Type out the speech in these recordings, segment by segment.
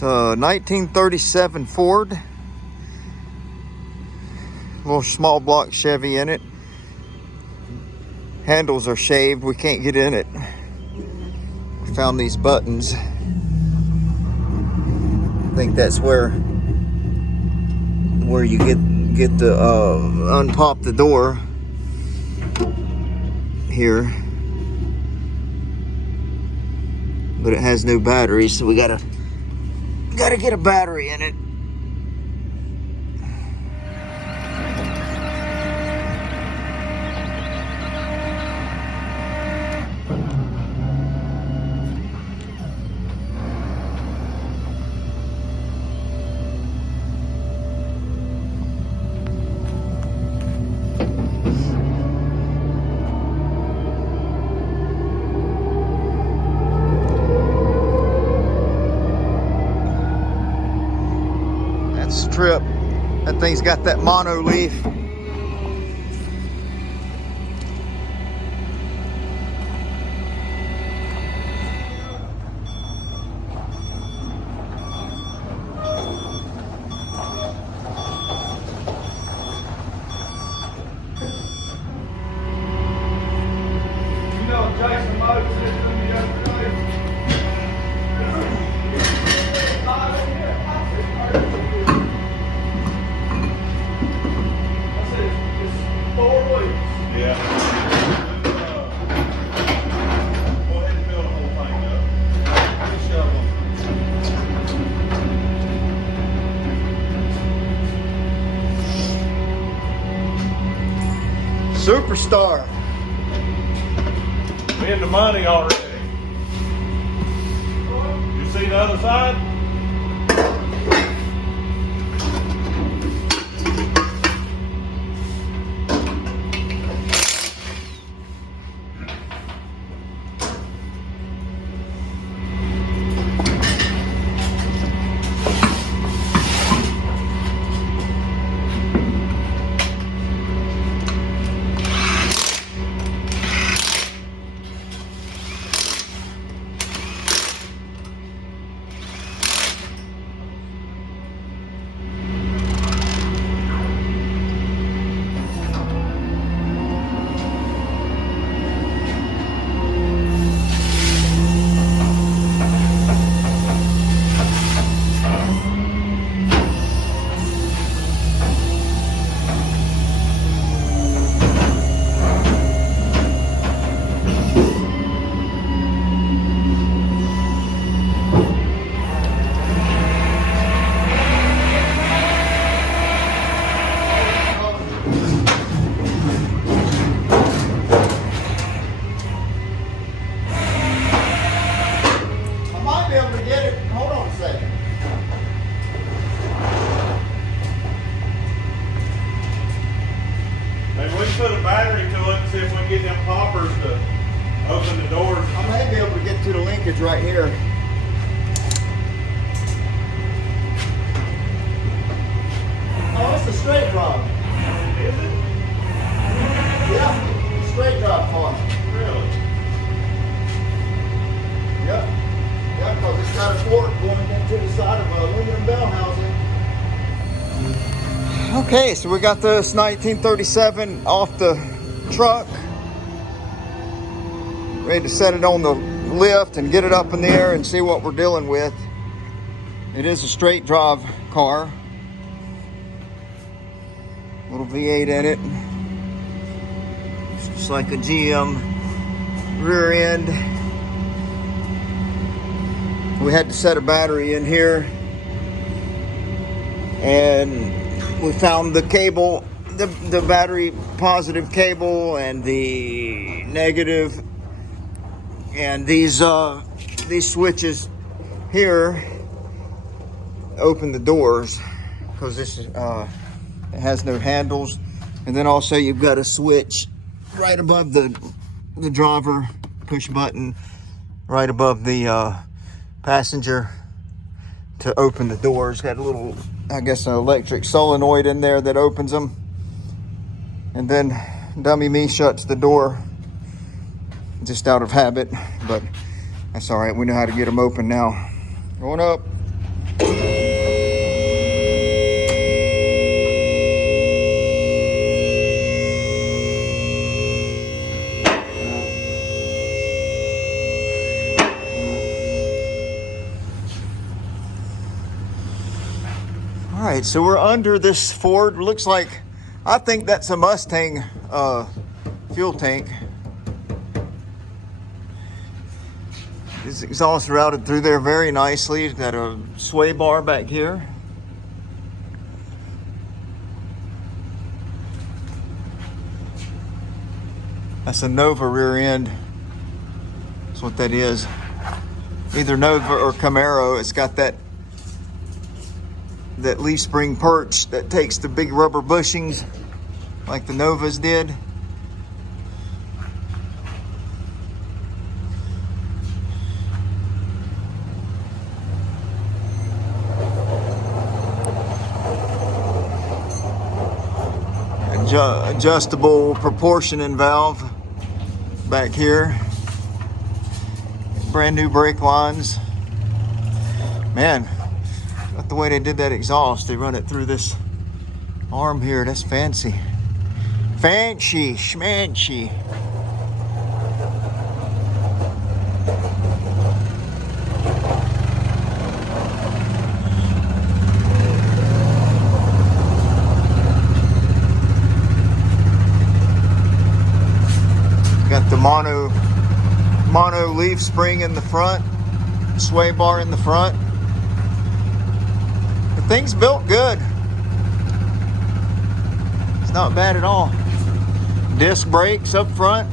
It's a 1937 Ford. Little small block Chevy in it. Handles are shaved. We can't get in it. We found these buttons. I think that's where you get the unpop the door here. But it has no battery, so we gotta get a battery in it. Trip. That thing's got that mono leaf. Jason Moses said to me yesterday. Yeah. Go ahead and fill the whole thing up. Superstar. We in the money already. You see the other side? Put a battery to it and see if we can get them poppers to open the doors. I may be able to get to the linkage right here. Oh, it's a straight drive. Is it? Yeah, straight drive car. Really? Yep. Yeah, because it's got a fork going into the side of an aluminum bell housing. Okay, so we got this 1937 off the truck. Ready to set it on the lift and get it up in the air and see what we're dealing with. It is a straight drive car. Little V8 in it. It's just like a GM rear end. We had to set a battery in here. And we found the cable, the battery positive cable and the negative, and these switches here open the doors because this is it has no handles. And then also you've got a switch right above the driver, push button right above the passenger to open the doors. Got a little, I guess, an electric solenoid in there that opens them. And then dummy me shuts the door just out of habit, but that's all right. We know how to get them open now. Going up. All right, so we're under this Ford. Looks like, I think that's a Mustang fuel tank. This exhaust routed through there very nicely. It's got a sway bar back here. That's a Nova rear end. That's what that is. Either Nova or Camaro. It's got that leaf spring perch that takes the big rubber bushings like the Novas did. Adjustable proportioning valve back here. Brand new brake lines. Man, not the way they did that exhaust. They run it through this arm here. That's fancy. Fancy, schmancy. Got the mono leaf spring in the front, sway bar in the front. The thing's built good. It's not bad at all. Disc brakes up front.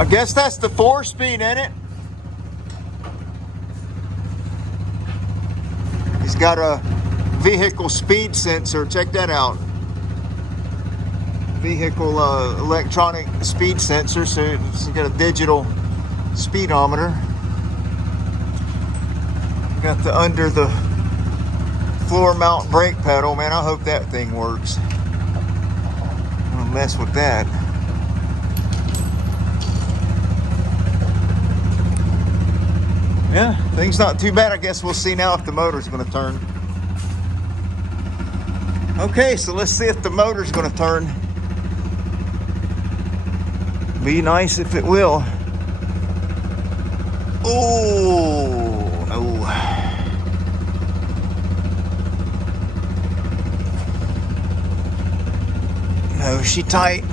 I guess that's the 4-speed in it. He's got a vehicle speed sensor. Check that out. Vehicle electronic speed sensor. So it's got a digital speedometer. Got the under the floor mount brake pedal. Man, I hope that thing works. I'm gonna mess with that. Yeah, things not too bad. I guess we'll see now if the motor's going to turn. Okay, so let's see if the motor's going to turn. Be nice if it will. Oh, no. No, she tight.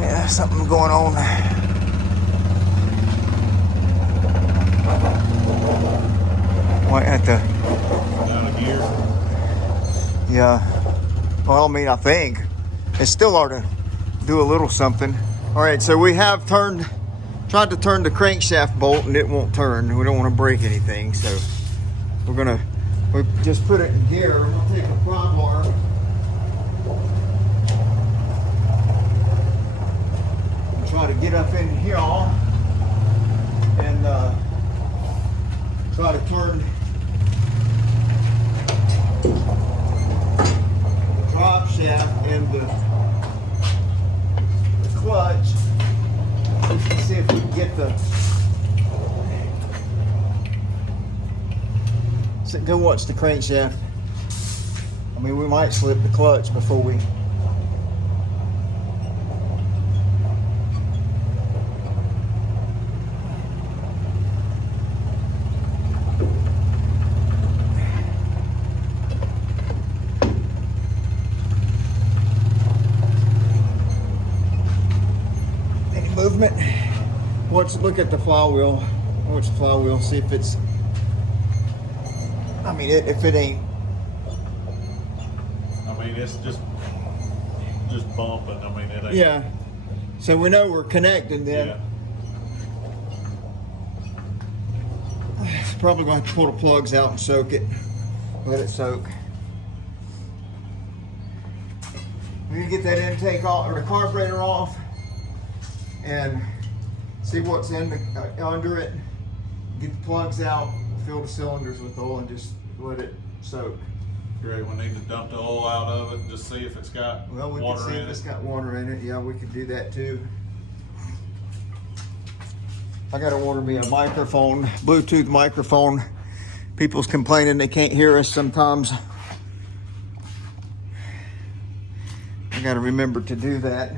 Yeah, something going on. Might have to. Out of gear. Yeah. Well, I mean, I think it still ought to do a little something. All right, so we have tried to turn the crankshaft bolt and it won't turn. We don't want to break anything, so we just put it in gear. I'm gonna take a pry bar. Try to get up in here and try to turn the drop shaft and the clutch. Let's see if we can get go watch the crankshaft. I mean, we might slip the clutch before we. Movement. Look at the flywheel. Watch the flywheel. See if it's. I mean, if it ain't. I mean, it's just bumping. I mean, it ain't. Yeah. So we know we're connected then. Yeah. It's probably going to have to pull the plugs out and soak it. Let it soak. We need to get that intake off or the carburetor off. And see what's under it. Get the plugs out, fill the cylinders with oil, and just let it soak. Great. We need to dump the oil out of it, just see if it's got Well, we water can see in if it's it. got water in it. Yeah, we could do that too. I gotta order me a microphone, Bluetooth microphone. People's complaining they can't hear us sometimes. I gotta remember to do that.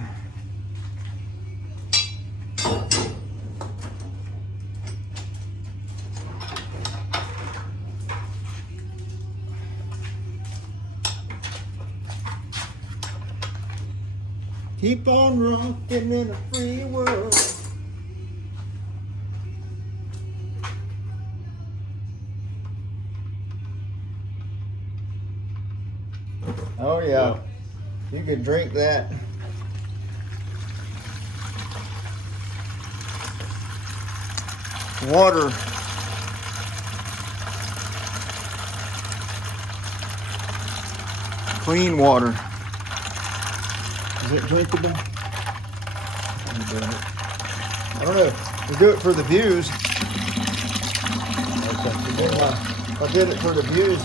Keep on rocking in a free world. Oh yeah, you could drink that. Water. Clean water. Is it drinkable? I don't know. We do it for the views. If I did it for the views,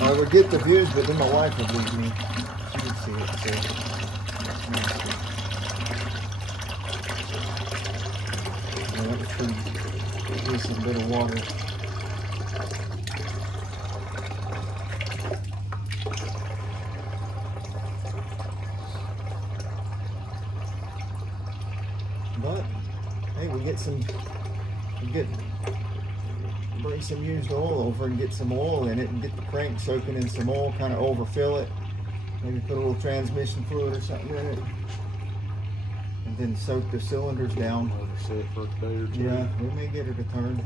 I would get the views, but then my wife would leave me. She would see it too. Yeah, that was pretty decent bit of water. But hey, bring some used oil over and get some oil in it and get the crank soaking in some oil, kind of overfill it. Maybe put a little transmission fluid or something in it. And then soak the cylinders down. Let her sit for a day or two. Yeah, we may get her to turn.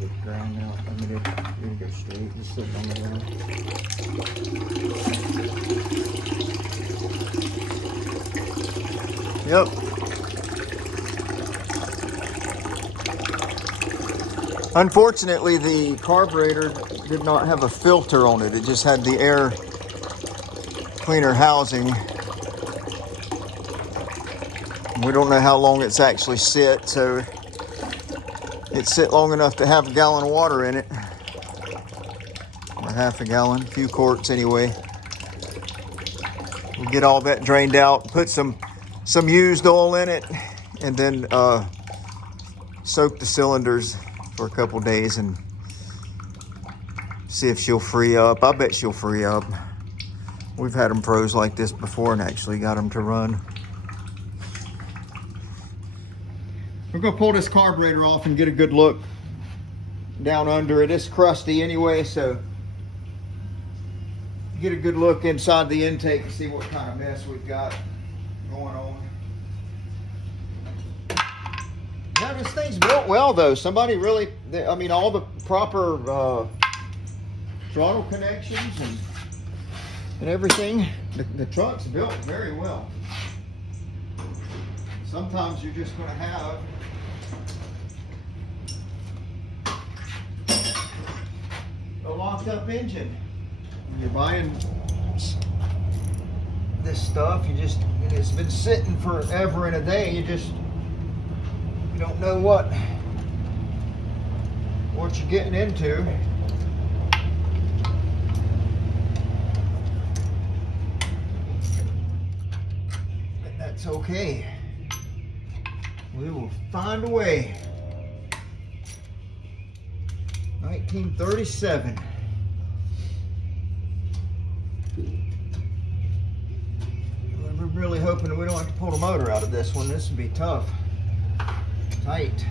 Get ground out. I mean, it'll go straight. Just sit on the ground. Yep. Unfortunately, the carburetor did not have a filter on it. It just had the air cleaner housing. We don't know how long it's actually sit, so it sit long enough to have a gallon of water in it. Or half a gallon, a few quarts anyway. We'll get all that drained out, put some used oil in it, and then soak the cylinders for a couple days and see if she'll free up. I bet she'll free up. We've had them froze like this before and actually got them to run. We're gonna pull this carburetor off and get a good look down under it. It's crusty anyway, so get a good look inside the intake and see what kind of mess we've got going on. Yeah, this thing's built well though. Somebody really, I mean, all the proper throttle connections and everything. The truck's built very well. Sometimes you're just going to have a locked up engine. When you're buying this stuff, it's been sitting forever and a day. You don't know what you're getting into. But that's okay. We will find a way. 1937. We're really hoping that we don't have to pull the motor out of this one. This would be tough. Tight.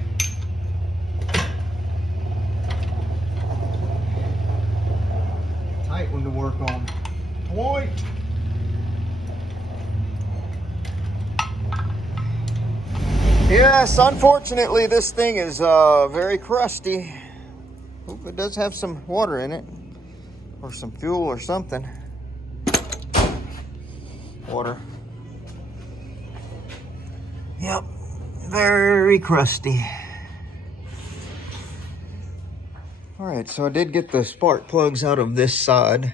Tight one to work on. Point. Yes, unfortunately this thing is very crusty. Hope it does have some water in it. Or some fuel or something. Water. Yep. Very crusty. All right, so I did get the spark plugs out of this side.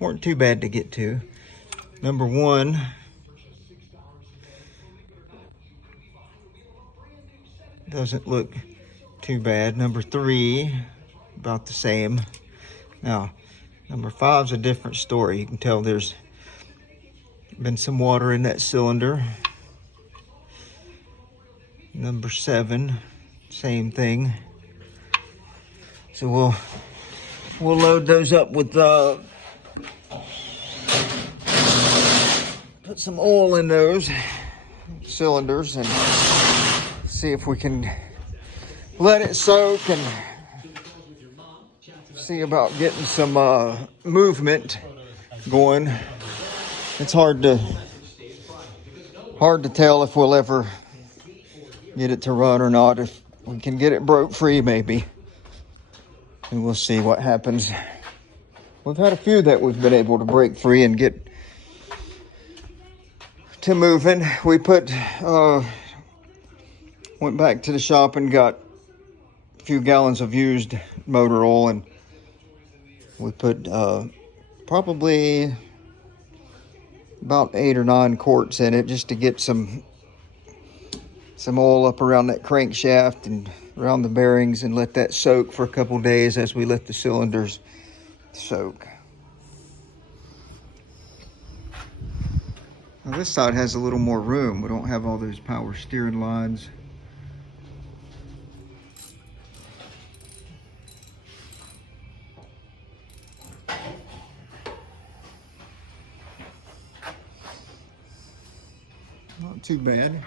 Weren't too bad to get to. Number one, doesn't look too bad. Number three, about the same. Now, number five's a different story. You can tell there's Been some water in that cylinder. Number 7, same thing. So we'll load those up with put some oil in those cylinders and see if we can let it soak and see about getting some movement going. It's hard to tell if we'll ever get it to run or not. If we can get it broke free, maybe, and we'll see what happens. We've had a few that we've been able to break free and get to moving. We went back to the shop and got a few gallons of used motor oil, and we put probably about 8 or 9 quarts in it just to get some oil up around that crankshaft and around the bearings, and let that soak for a couple days as we let the cylinders soak. Now this side has a little more room. We don't have all those power steering lines. Not too bad.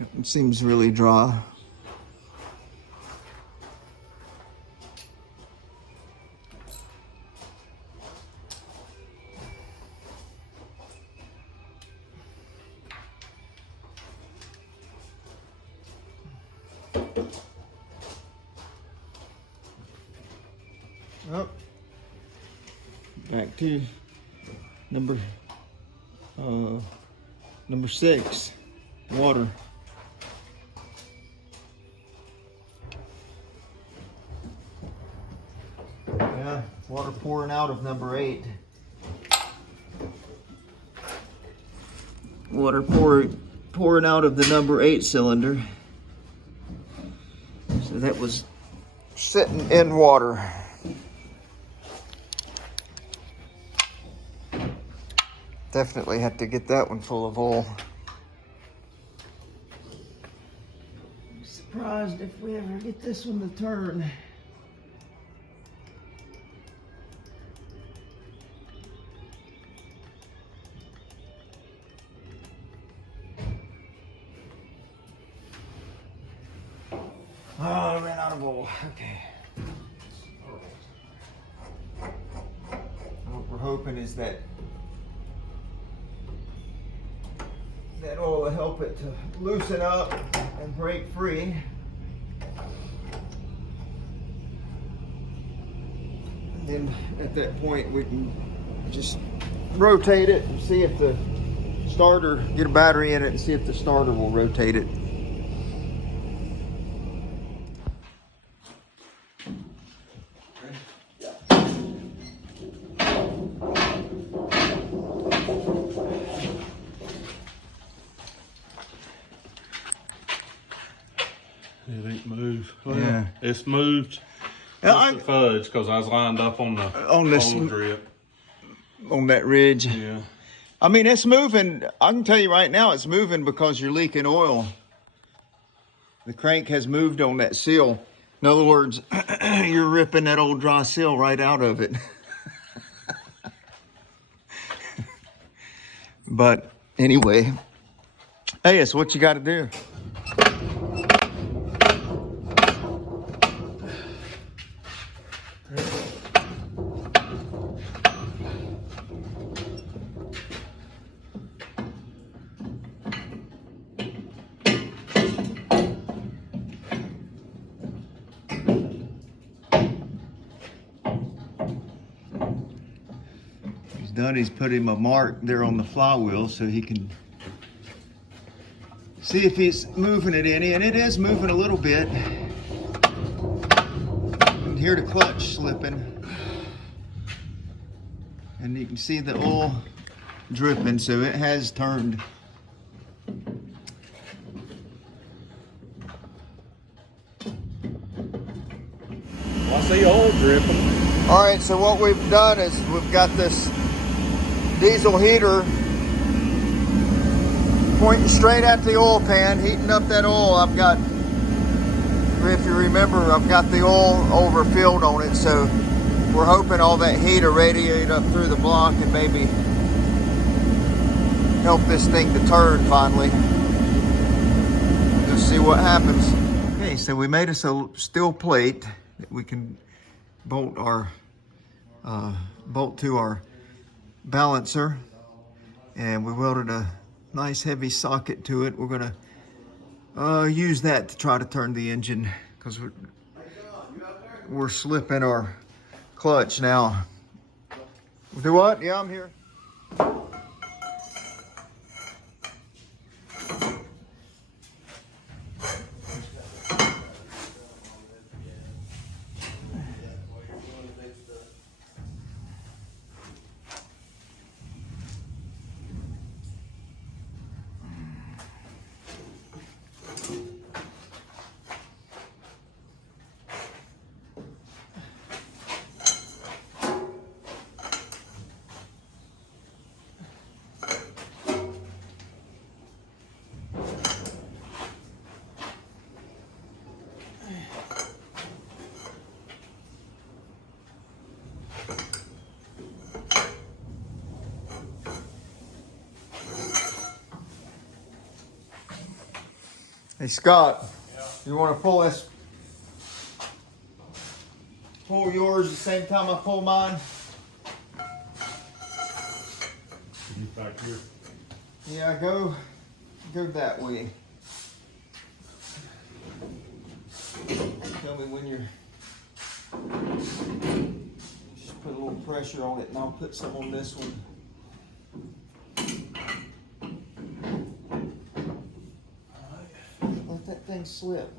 It seems really dry. Oh, back to number 6, water. Yeah, water pouring out of number 8. Water pouring out of the number 8 cylinder. So that was sitting in water. Definitely had to get that one full of oil. I'm surprised if we ever get this one to turn. Oh, I ran out of oil. Okay. What we're hoping is that oil will help it to loosen up and break free. And then at that point we can just rotate it and see if the starter, get a battery in it and see if the starter will rotate it. It ain't moved. Well, Yeah. It's moved. Yeah, Just the fudge, because I was lined up on the drip. On that ridge. Yeah. I mean, it's moving. I can tell you right now, it's moving because you're leaking oil. The crank has moved on that seal. In other words, you're ripping that old dry seal right out of it. But anyway, hey, it's what you got to do. He's put him a mark there on the flywheel so he can see if he's moving it any, and it is moving a little bit. You can hear the clutch slipping, and you can see the oil dripping, so it has turned. see oil dripping. All right, so what we've done is we've got this diesel heater pointing straight at the oil pan, heating up that oil. I've got, if you remember, I've got the oil overfilled on it, so we're hoping all that heat will radiate up through the block and maybe help this thing to turn finally. Just see what happens. Okay, so we made us a steel plate that we can bolt to our balancer, and we welded a nice heavy socket to it. We're gonna use that to try to turn the engine because we're slipping our clutch now. Do what? Yeah, I'm here. Hey Scott, you want to pull this? Pull yours the same time I pull mine? You back here. Yeah, go that way. Tell me when you're. Just put a little pressure on it, and I'll put some on this one. Let that thing slip.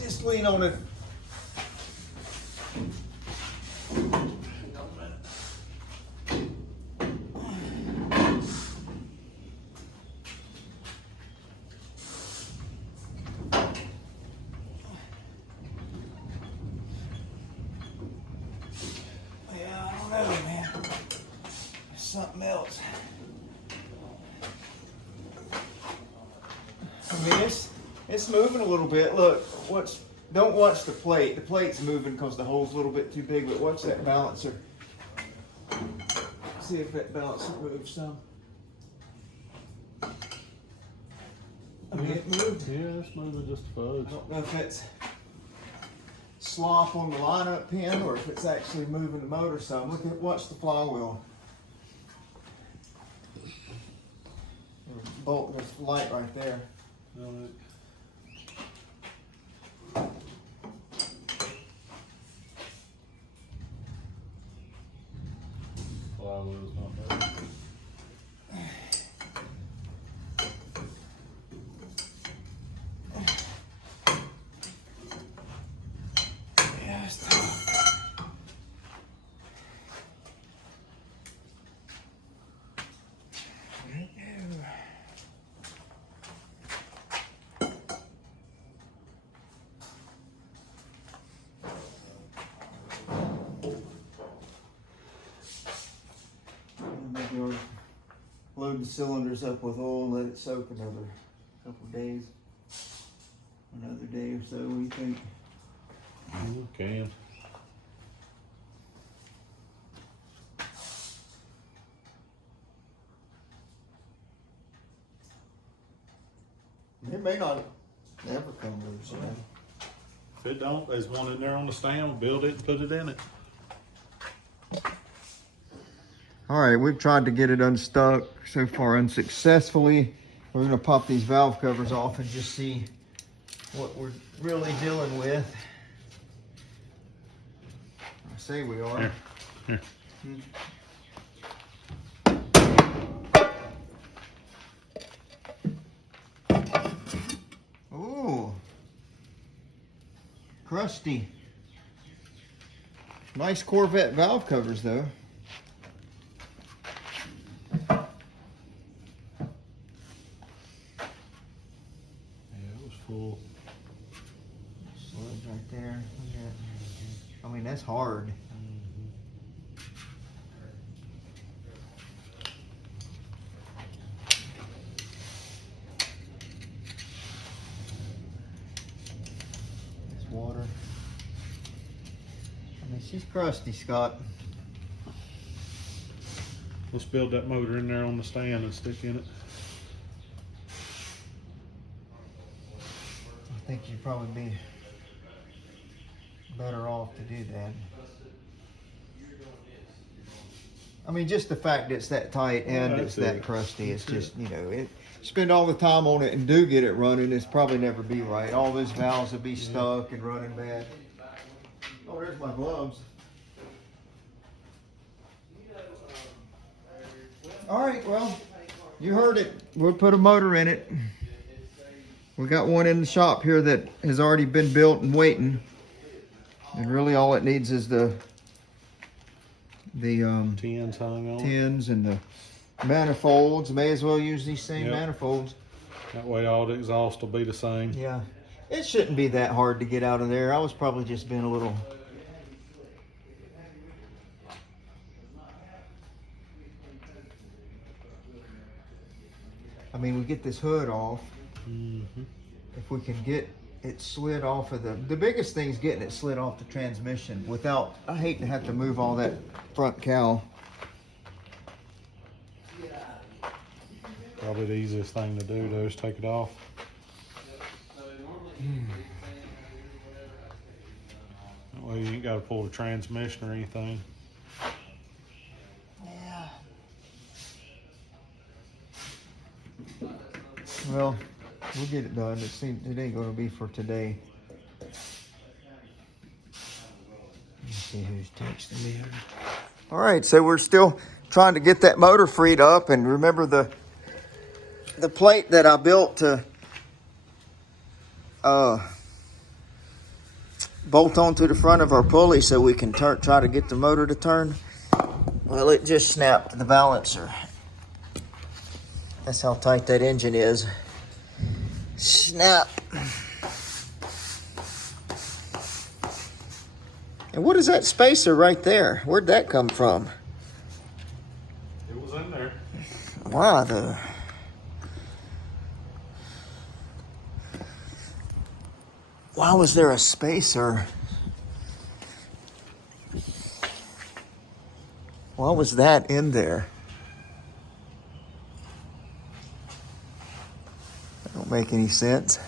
Just lean on it. Yeah, I don't know, man. There's something else. I mean, it's moving a little bit. Look, don't watch the plate. The plate's moving because the hole's a little bit too big, but watch that balancer. See if that balancer moves some. I mean, it moved. Yeah, it's moving just a fudge. I don't know if it's slop on the lineup pin or if it's actually moving the motor some. Watch the flywheel. Bolt, there's light right there. Alright. Flywheel's not bad. Yeah, it's tough. Maybe we'll load the cylinders up with oil and let it soak another couple of days. Another day or so, what do you think? You can. It may not ever come loose, you know. If it don't, there's one in there on the stand. Build it and put it in it. All right, we've tried to get it unstuck so far unsuccessfully. We're gonna pop these valve covers off and just see what we're really dealing with. I say we are. Here. Ooh, crusty. Nice Corvette valve covers though. hard. It's water. I mean, she's crusty, Scott. Let's build that motor in there on the stand and stick in it. I think you'd probably be better off to do that. I mean, just the fact that it's that tight and it's that crusty, it's just, you know, spend all the time on it and do get it running, it's probably never be right. All those valves will be stuck and running bad. Oh, there's my gloves. All right, well, you heard it. We'll put a motor in it. We got one in the shop here that has already been built and waiting. And really all it needs is the Tins hung on. tins and the manifolds. May as well use these same Yep. manifolds. That way all the exhaust will be the same. Yeah. It shouldn't be that hard to get out of there. I was probably just being a little... I mean, we get this hood off. Mm-hmm. If we can get it slid off of the biggest thing is getting it slid off the transmission without, I hate to have to move all that front cowl. Probably the easiest thing to do though is take it off. That way you ain't got to pull the transmission or anything. Yeah. Well, we'll get it done. It ain't going to be for today. Let's see who's texting me. All right, so we're still trying to get that motor freed up, and remember the plate that I built to bolt onto the front of our pulley so we can try to get the motor to turn. Well, it just snapped the balancer. That's how tight that engine is. Snap. And what is that spacer right there? Where'd that come from? It was in there. Wow, why was there a spacer? Why was that in there? That don't make any sense.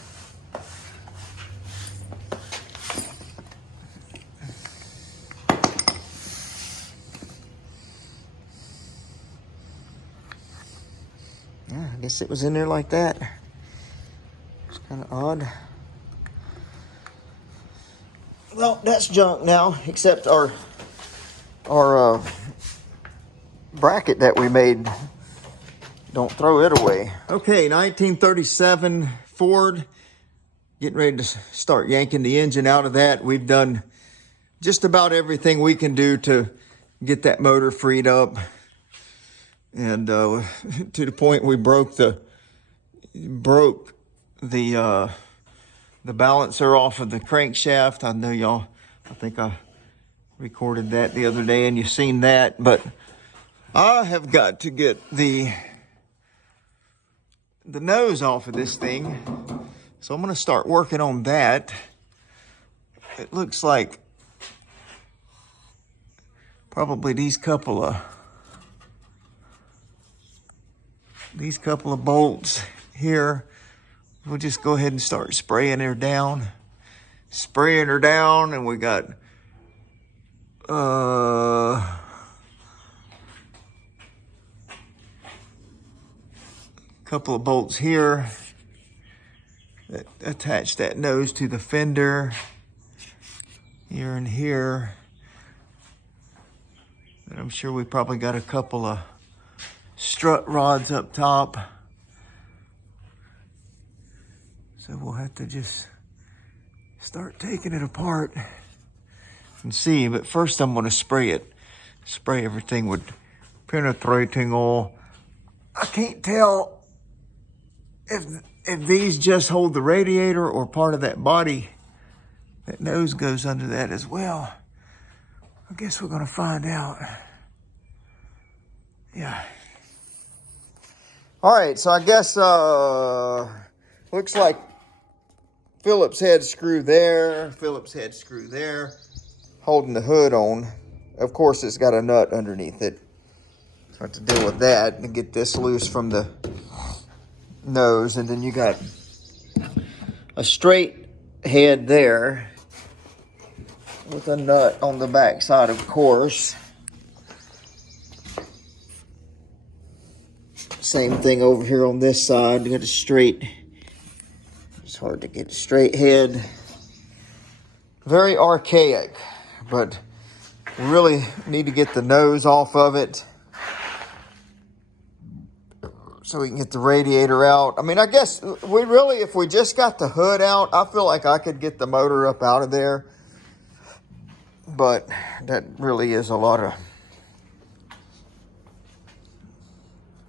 Yeah, I guess it was in there like that. It's kind of odd. Well, that's junk now, except our bracket that we made. Don't throw it away. Okay, 1937 Ford. Getting ready to start yanking the engine out of that. We've done just about everything we can do to get that motor freed up. And to the point we broke the balancer off of the crankshaft. I know y'all, I think I recorded that the other day and you've seen that, but I have got to get the nose off of this thing. So I'm going to start working on that. It looks like probably these couple of bolts here. We'll just go ahead and start spraying her down. And we got couple of bolts here that attach that nose to the fender. Here and here. And I'm sure we probably got a couple of strut rods up top. So we'll have to just start taking it apart and see. But first I'm going to spray it. Spray everything with penetrating oil. I can't tell if these just hold the radiator or part of that body. That nose goes under that as well. I guess we're gonna find out. Yeah. All right, so I guess looks like Phillips head screw there, Phillips head screw there, holding the hood on. Of course, it's got a nut underneath it. So I have to deal with that and get this loose from the nose. And then you got a straight head there with a nut on the back side, of course. Same thing over here on this side. You got a straight, it's hard to get a straight head. Very archaic, but we really need to get the nose off of it so we can get the radiator out. I mean, I guess we really, if we just got the hood out, I feel like I could get the motor up out of there. But that really is a lot of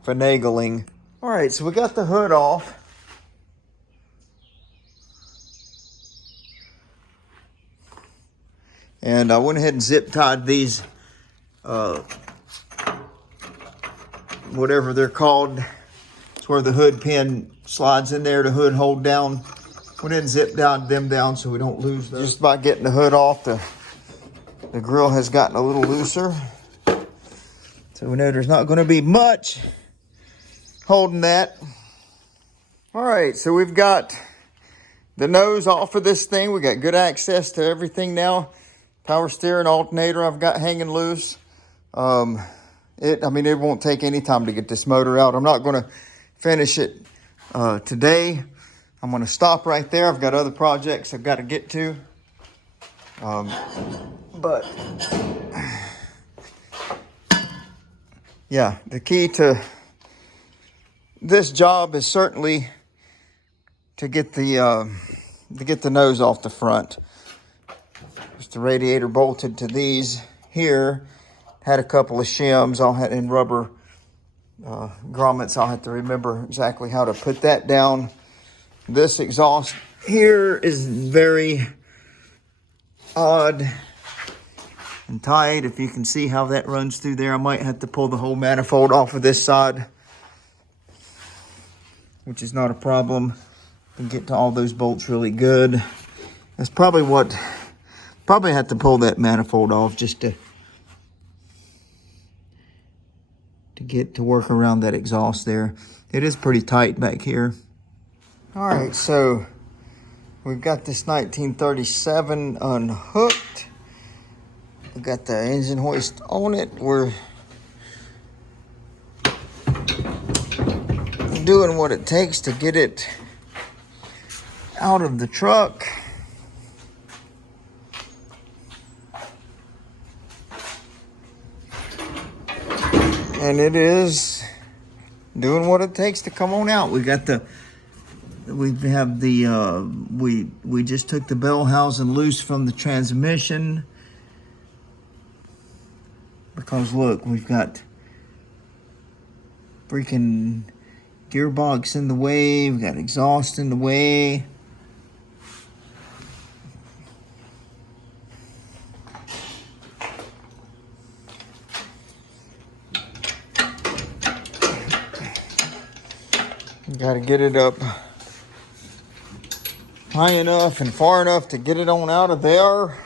finagling. All right, so we got the hood off. And I went ahead and zip tied these, whatever they're called. It's where the hood pin slides in there, the hood hold down. Went ahead and zip them down so we don't lose those. Just by getting the hood off, the grill has gotten a little looser. So we know there's not going to be much holding that. All right, so we've got the nose off of this thing. We got good access to everything now. Power steering, alternator I've got hanging loose. I mean, it won't take any time to get this motor out. I'm not going to finish it today. I'm going to stop right there. I've got other projects I've got to get to. But yeah, the key to this job is certainly to get the nose off the front. Just the radiator bolted to these here. Had a couple of shims in rubber grommets. I'll have to remember exactly how to put that down. This exhaust here is very odd and tight. If you can see how that runs through there, I might have to pull the whole manifold off of this side, which is not a problem. Can get to all those bolts really good. That's probably have to pull that manifold off just to get to work around that exhaust there. It is pretty tight back here. All right, so we've got this 1937 unhooked. We've got the engine hoist on it. We're doing what it takes to get it out of the truck. And it is doing what it takes to come on out. We just took the bell housing loose from the transmission. Because look, we've got freaking gearbox in the way. We've got exhaust in the way. Got to get it up high enough and far enough to get it on out of there.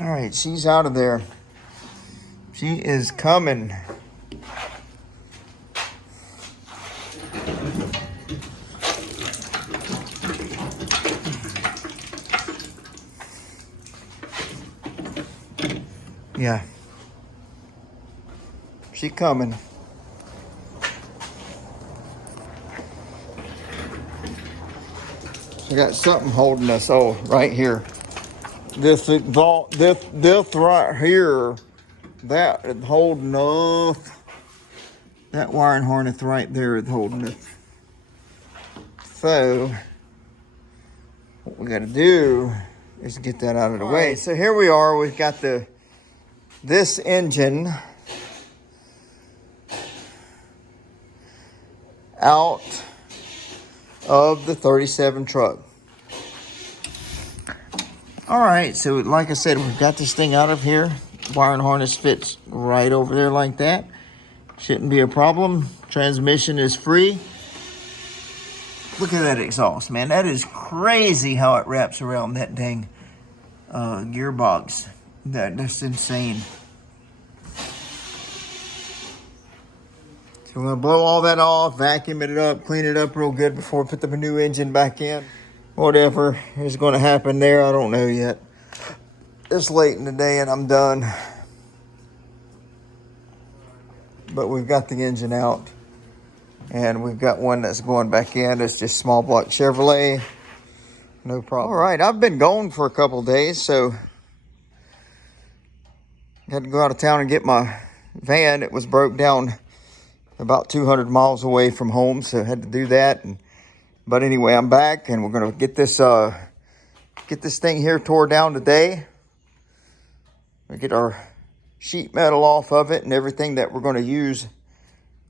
All right, she's out of there. She is coming. Yeah. She coming. I got something holding us. Oh, right here. This right here, that is holding off. That wiring harness right there is holding it. So, what we got to do is get that out of the way. So here we are. We've got this engine out of the 37 truck. All right, so like I said, we've got this thing out of here. Wiring harness fits right over there like that. Shouldn't be a problem. Transmission is free. Look at that exhaust, man. That is crazy how it wraps around that dang gearbox. That's insane. So we're gonna blow all that off, vacuum it up, clean it up real good before we put the new engine back in. Whatever is gonna happen there, I don't know yet. It's late in the day and I'm done. But we've got the engine out. And we've got one that's going back in. It's just small block Chevrolet. No problem. All right, I've been gone for a couple days, so had to go out of town and get my van. It was broke down about 200 miles away from home, so I had to do that. But anyway, I'm back, and we're gonna get this thing here tore down today. We'll get our sheet metal off of it and everything that we're gonna use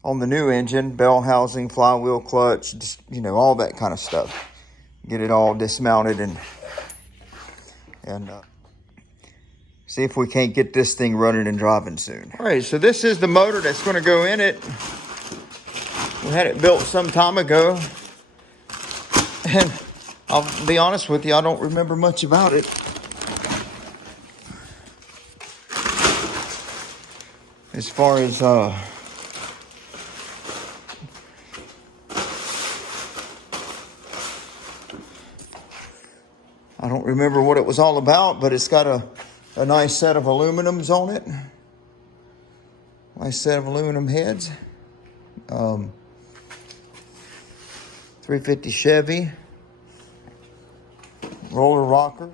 on the new engine, bell housing, flywheel, clutch, just, you know, all that kind of stuff. Get it all dismounted and see if we can't get this thing running and driving soon. All right, so this is the motor that's going to go in it. We had it built some time ago, and I'll be honest with you, I don't remember much about it. As far as I don't remember what it was all about, but it's got a nice set of aluminums on it. Nice set of aluminum heads. 350 Chevy. Roller rocker.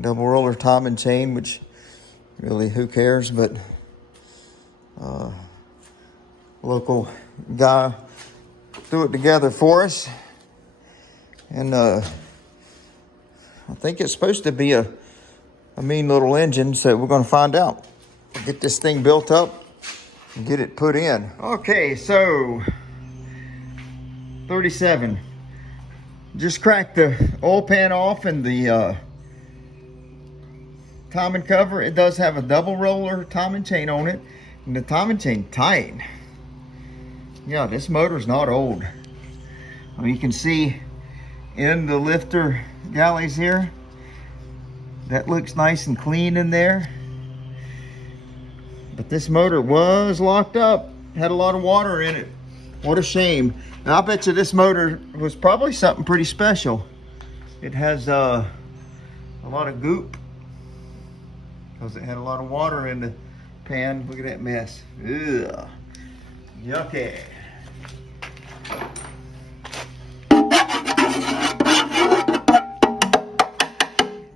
Double roller time and chain, which really who cares, but local guy threw it together for us. And I think it's supposed to be a mean little engine, so we're going to find out. Get this thing built up and get it put in. Okay, so 37. Just cracked the oil pan off and the timing cover. It does have a double roller timing chain on it, and the timing chain tight. Yeah, this motor's not old. You can see in the lifter galleys here, that looks nice and clean in there. But this motor was locked up, had a lot of water in it. What a shame. Now I bet you this motor was probably something pretty special. It has a lot of goop because it had a lot of water in the pan. Look at that mess. Ugh. Yucky.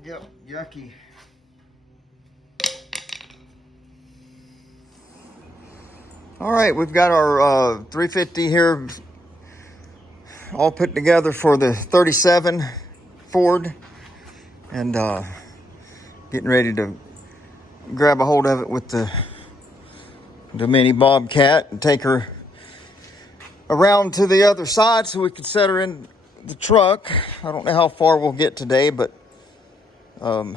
Yep, yucky. All right, we've got our 350 here all put together for the 37 Ford, and getting ready to grab a hold of it with the mini Bobcat and take her around to the other side so we can set her in the truck. I don't know how far we'll get today, but we'll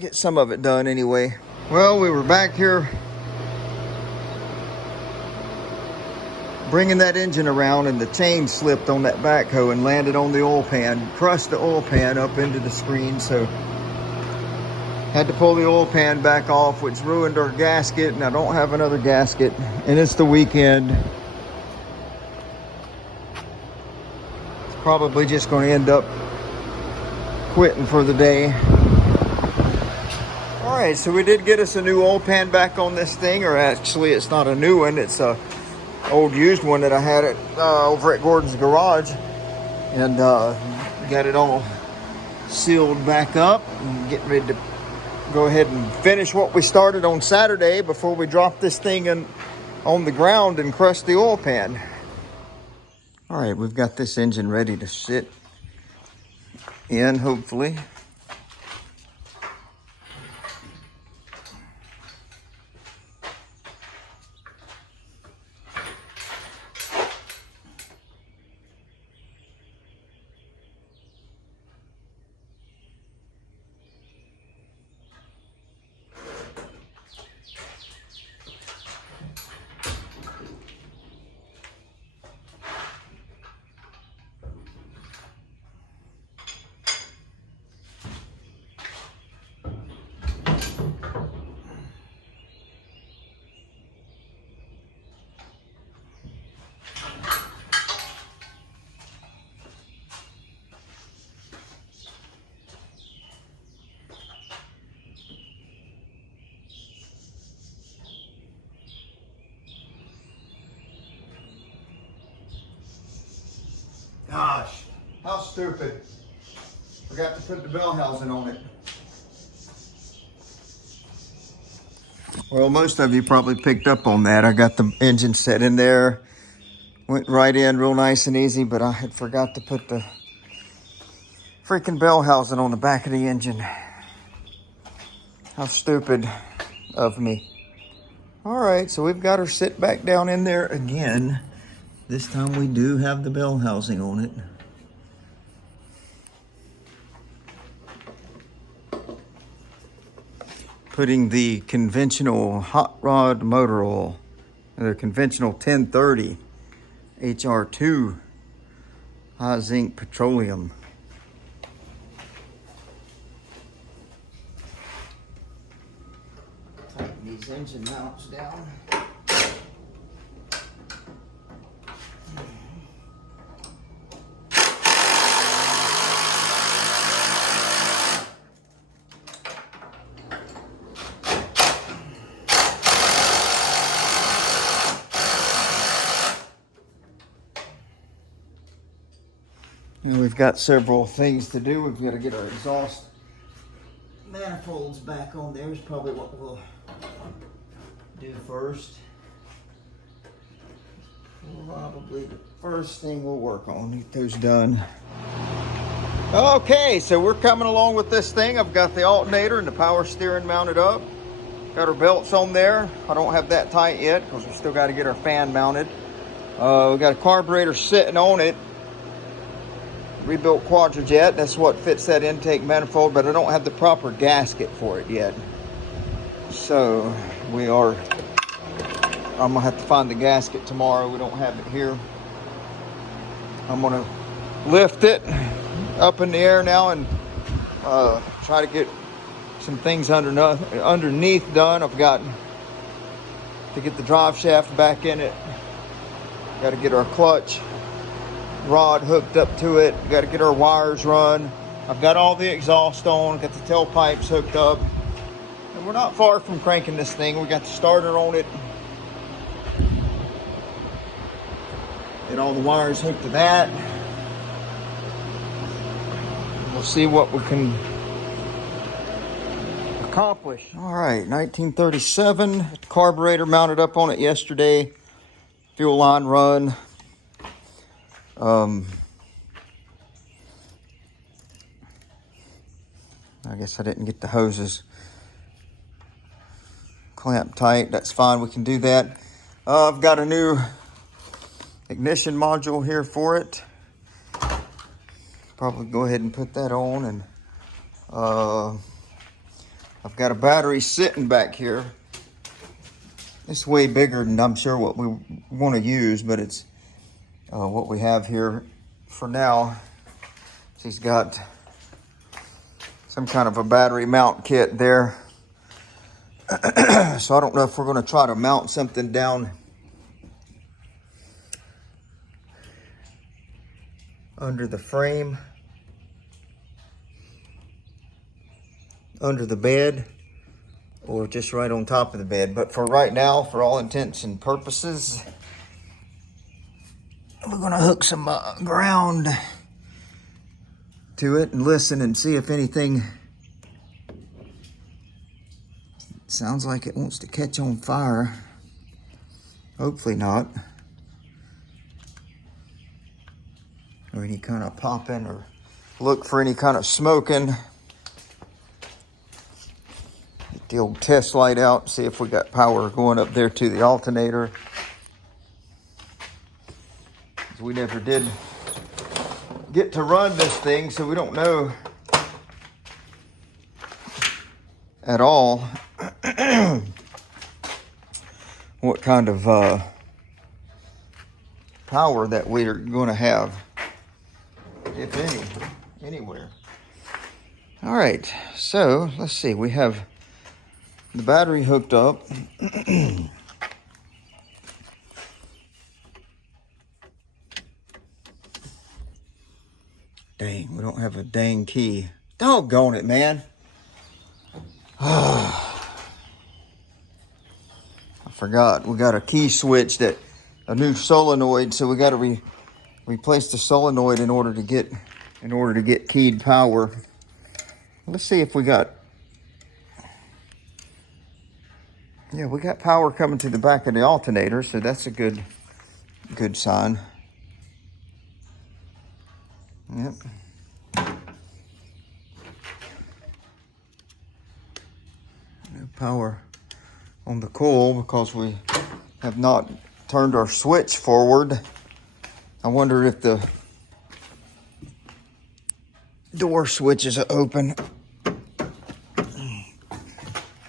get some of it done anyway. Well, we were back here bringing that engine around, and the chain slipped on that backhoe and landed on the oil pan, crushed the oil pan up into the screen, so had to pull the oil pan back off, which ruined our gasket, and I don't have another gasket, and it's the weekend. It's probably just going to end up quitting for the day. All right, so we did get us a new oil pan back on this thing, or actually it's not a new one, it's a old used one that I had over at Gordon's Garage, and got it all sealed back up and getting ready to go ahead and finish what we started on Saturday before we drop this thing on the ground and crush the oil pan. All right, we've got this engine ready to sit in, hopefully. Gosh, how stupid. Forgot to put the bell housing on it. Well, most of you probably picked up on that. I got the engine set in there. Went right in real nice and easy, but I had forgot to put the freaking bell housing on the back of the engine. How stupid of me. All right, so we've got her sit back down in there again. This time we do have the bell housing on it. Putting the conventional hot rod motor oil, the conventional 1030 HR2 high zinc petroleum. Tighten these engine mounts down. And we've got several things to do. We've got to get our exhaust manifolds back on there is probably what we'll do first. Probably the first thing we'll work on. Get those done. Okay, so we're coming along with this thing. I've got the alternator and the power steering mounted up. Got our belts on there. I don't have that tight yet because we still got to get our fan mounted. We got a carburetor sitting on it. Rebuilt Quadrajet, that's what fits that intake manifold, but I don't have the proper gasket for it yet. So I'm gonna have to find the gasket tomorrow. We don't have it here. I'm gonna lift it up in the air now and try to get some things underneath done. I've got to get the drive shaft back in it. Got to get our clutch rod hooked up to it. Got to get our wires run. I've got all the exhaust on. Got the tailpipes hooked up. And we're not far from cranking this thing. We got the starter on it. Get all the wires hooked to that. We'll see what we can accomplish. All right, 1937. Carburetor mounted up on it yesterday. Fuel line run. I guess I didn't get the hoses clamped tight. That's fine. We can do that. I've got a new ignition module here for it. Probably go ahead and put that on. And I've got a battery sitting back here. It's way bigger than I'm sure what we want to use, but it's what we have here for now. She's got some kind of a battery mount kit there. So I don't know if we're going to try to mount something down under the frame, under the bed, or just right on top of the bed. But for right now, for all intents and purposes, we're going to hook some ground to it and listen and see if anything sounds like it wants to catch on fire. Hopefully not. Or any kind of popping, or look for any kind of smoking. Get the old test light out, see if we got power going up there to the alternator. We never did get to run this thing, so we don't know at all what kind of power that we are going to have, if any, anywhere. All right, so let's see. We have the battery hooked up. Dang, we don't have a dang key. Doggone it, man. I forgot. We got a key switch, that a new solenoid, so we got to replace the solenoid in order to get keyed power. Let's see if we got. Yeah, we got power coming to the back of the alternator, so that's a good sign. Yep. No power on the coil because we have not turned our switch forward. I wonder if the door switch is open.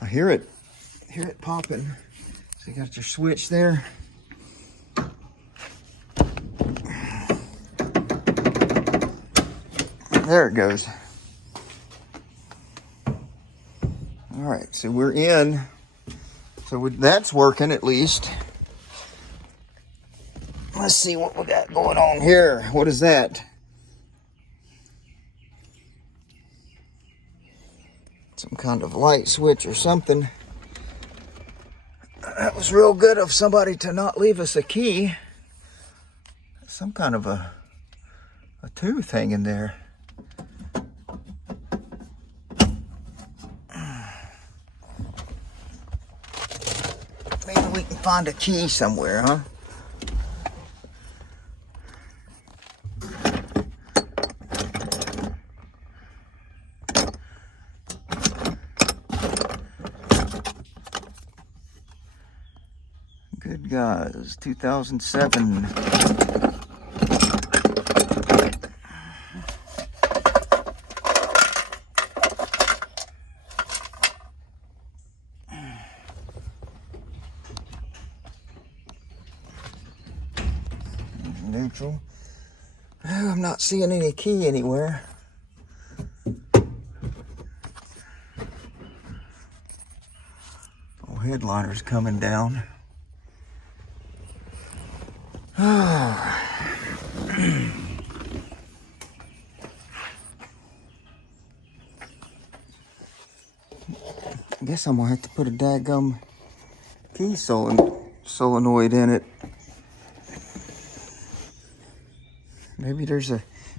I hear it popping. So you got your switch there. There it goes. All right, so we're in. So that's working at least. Let's see what we got going on here. What is that? Some kind of light switch or something. That was real good of somebody to not leave us a key. Some kind of a tooth hanging there. Maybe we can find a key somewhere, huh? Good guys, 2007. Neutral. Oh, I'm not seeing any key anywhere. Oh, headliner's coming down. Oh. I guess I'm gonna have to put a daggum key solenoid in it.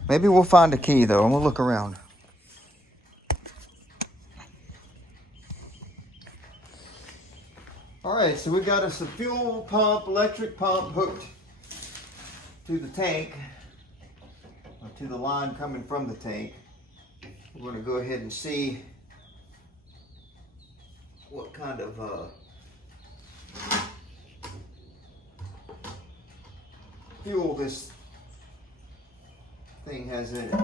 Maybe we'll find a key though. I'm gonna look around. All right, so we got us a fuel pump, electric pump hooked to the tank, or to the line coming from the tank. We're gonna go ahead and see what kind of fuel this thing has in it.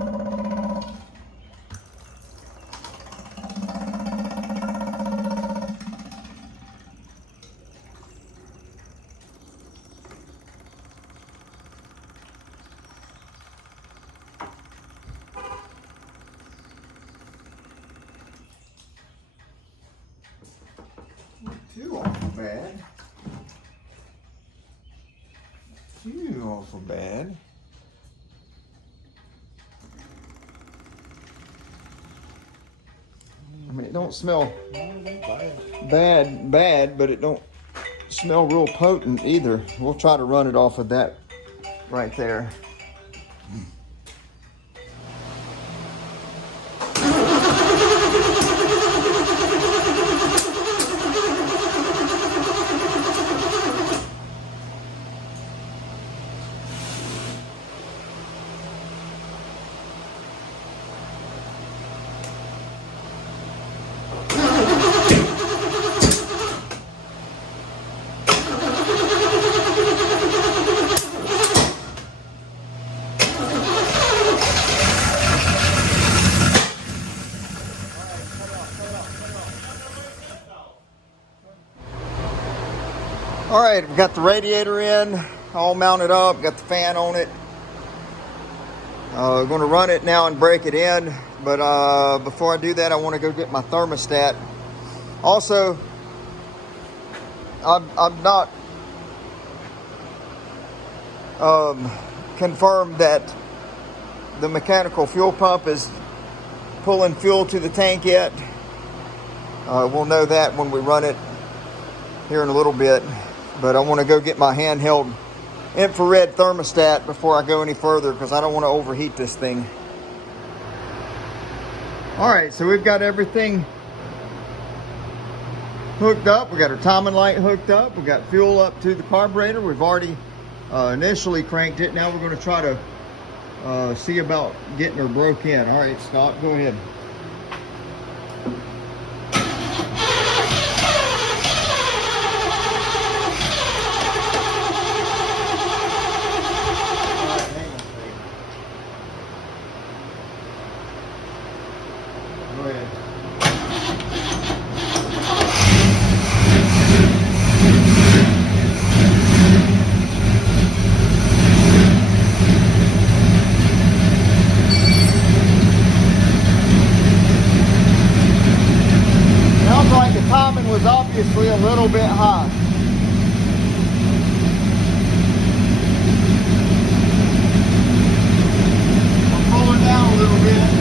Too awful bad. Too awful bad. I mean, it don't smell bad, but it don't smell real potent either. We'll try to run it off of that right there. All right, we've got the radiator in, all mounted up, got the fan on it. We're going to run it now and break it in, but before I do that, I want to go get my thermostat. Also, I'm not confirmed that the mechanical fuel pump is pulling fuel to the tank yet. We'll know that when we run it here in a little bit. But I want to go get my handheld infrared thermostat before I go any further because I don't want to overheat this thing. All right, so we've got everything hooked up. We got our timing light hooked up. We got fuel up to the carburetor. We've already initially cranked it. Now we're going to try to see about getting her broke in. All right, Scott, go ahead. Was obviously a little bit high. I'll pull her down a little bit.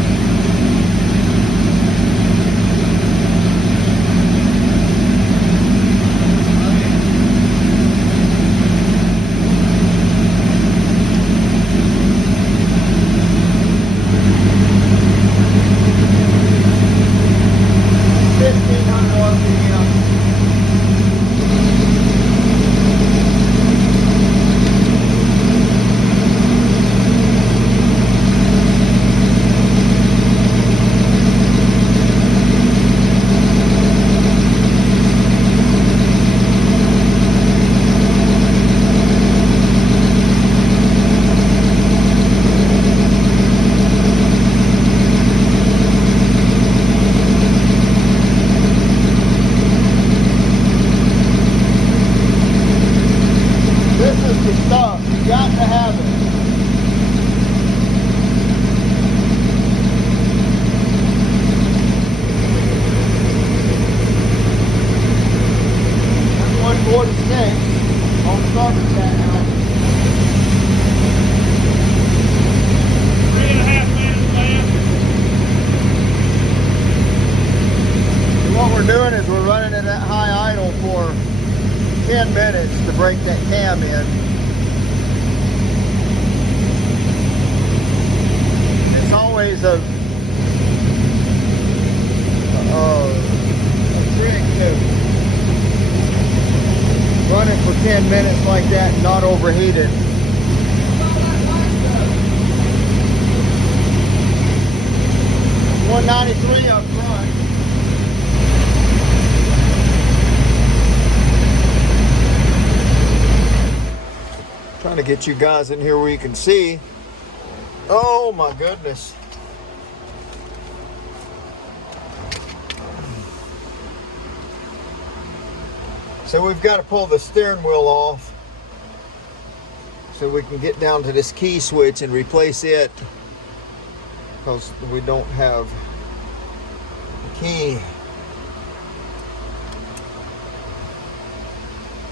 Doing is we're running it at high idle for 10 minutes to break that cam in. It's always a trick to run it for 10 minutes like that and not overheat it. $193 up front. Trying to get you guys in here where you can see. Oh my goodness. So we've got to pull the steering wheel off so we can get down to this key switch and replace it because we don't have the key.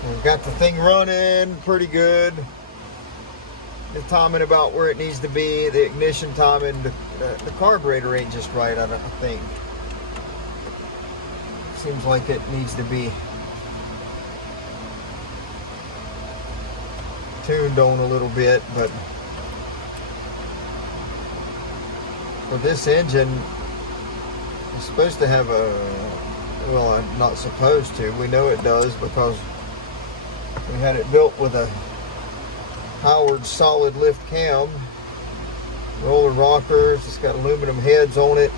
We've got the thing running pretty good. The timing about where it needs to be, the ignition timing, the carburetor ain't just right, I think. Seems like it needs to be tuned on a little bit, but for this engine, it's supposed to have well, not supposed to, we know it does because we had it built with a Howard solid lift cam, roller rockers, it's got aluminum heads on it.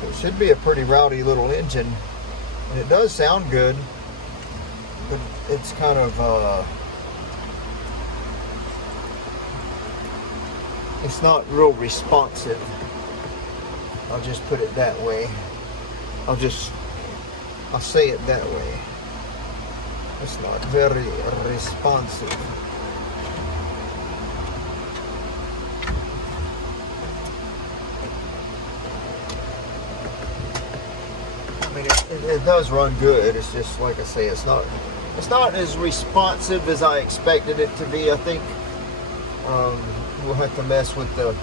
So it should be a pretty rowdy little engine. And it does sound good, but it's kind of, it's not real responsive. I'll just put it that way. I'll say it that way. It's not very responsive. I mean, it does run good. It's just like I say, it's not as responsive as I expected it to be. I think we'll have to mess with the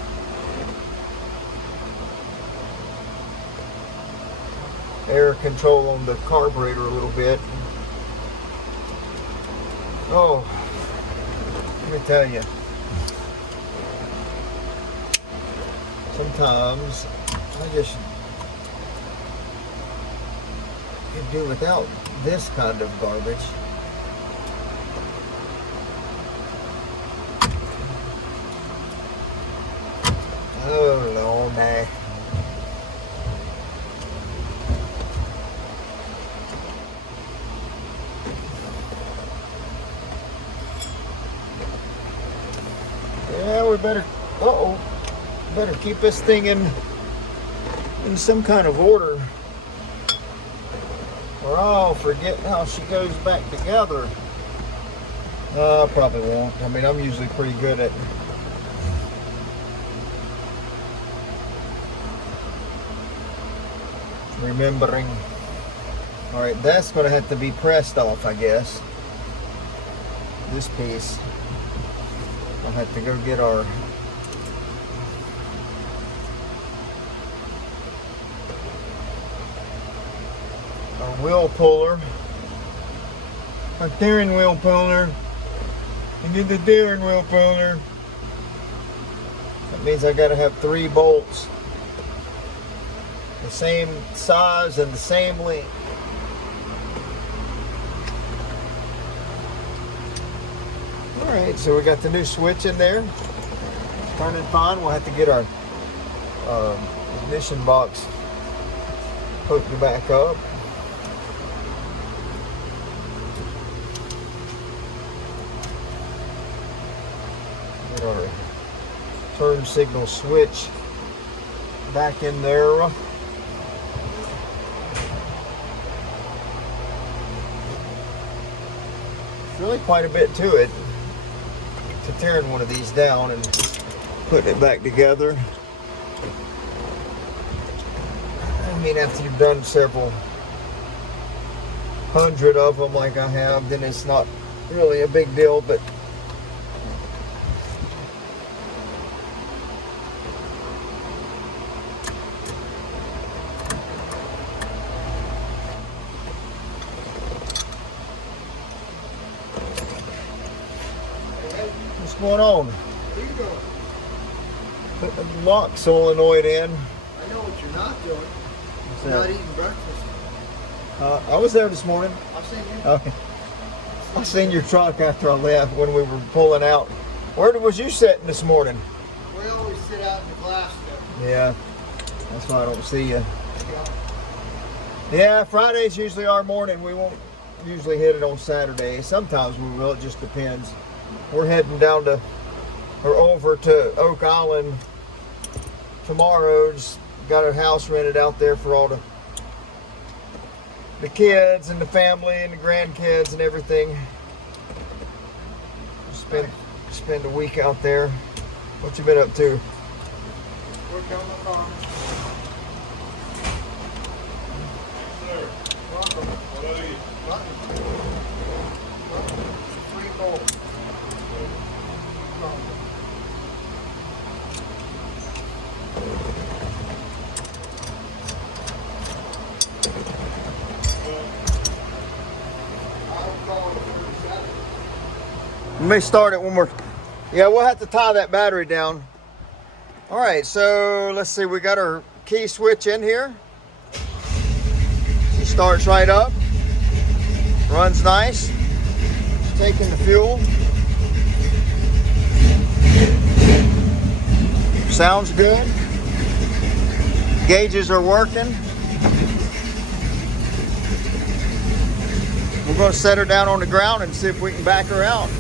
air control on the carburetor a little bit. Oh, let me tell you. Sometimes I just could do without this kind of garbage. Oh, Lord, man. Yeah, we better, better keep this thing in some kind of order, or I'll forget how she goes back together. I probably won't. I mean, I'm usually pretty good at remembering. All right, that's going to have to be pressed off, I guess. This piece. I'll have to go get our wheel puller, our steering wheel puller, and get the steering wheel puller. That means I got to have 3 bolts, the same size and the same length. Alright, so we got the new switch in there. It's turning fine. We'll have to get our ignition box hooked back up. Get our turn signal switch back in there. There's really quite a bit to it, to tearing one of these down and putting it back together. I mean, after you've done several hundred of them like I have, then it's not really a big deal, but what's going on? Where you going? Put the lock solenoid in. I know what you're not doing. What's You're not that? eating breakfast. I was there this morning. I've seen you. Okay. I seen your truck after I left when we were pulling out. Where was you sitting this morning? We always sit out in the glass there. Yeah, that's why I don't see you. Yeah. Yeah, Friday's usually our morning. We won't usually hit it on Saturday. Sometimes we will. It just depends. We're heading down to, or over to Oak Island tomorrow. Just got a house rented out there for all the kids and the family and the grandkids and everything. Spend a week out there. What you been up to? Working on the farm. Sir, Welcome. what are you? Nothing. 3 bolts. I'll call it 37. Let me start it one more. Yeah, we'll have to tie that battery down. All right, so let's see. We got our key switch in here. It starts right up. Runs nice. Taking the fuel. Sounds good. Gauges are working. We're going to set her down on the ground and see if we can back her out.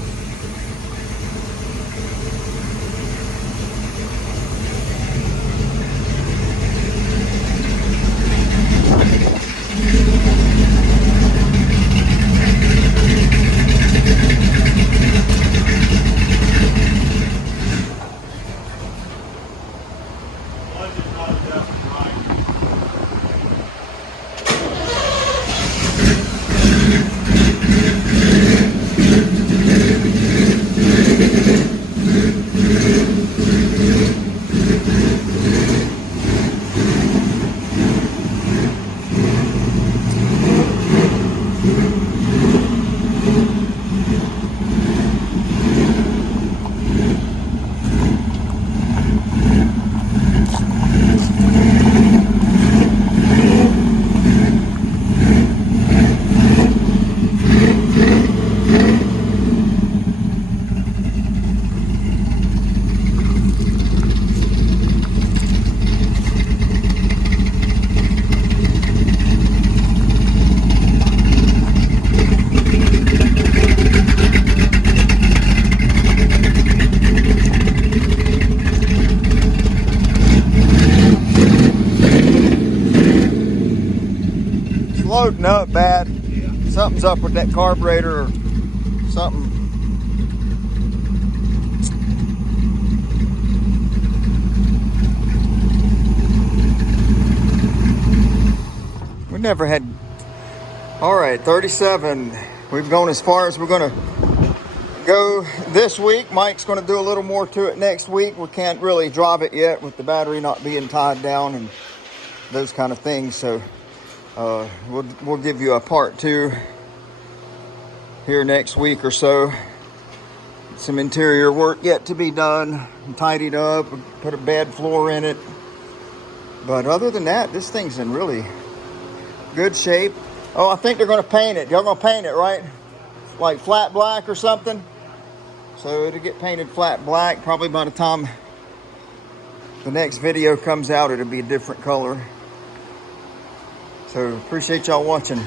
Lunch is not adjusted right. heating up bad. Something's up with that carburetor or something. We never had. All right, 37. We've gone as far as we're going to go this week. Mike's going to do a little more to it next week. We can't really drive it yet with the battery not being tied down and those kind of things. So we'll give you a part 2 here next week or so. Some interior work yet to be done, tidied up, put a bed floor in it. But other than that, this thing's in really good shape. Oh, I think they're going to paint it. Y'all going to paint it, right? Like flat black or something. So it'll get painted flat black. Probably by the time the next video comes out, it'll be a different color. So appreciate y'all watching.